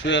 শুয়ে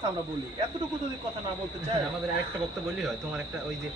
কথা আমরা বলি। এতটুকু যদি কথা না বলতে চাই। আমাদের আরেকটা বক্তব্য বলি হয়। তোমার একটা ওই যে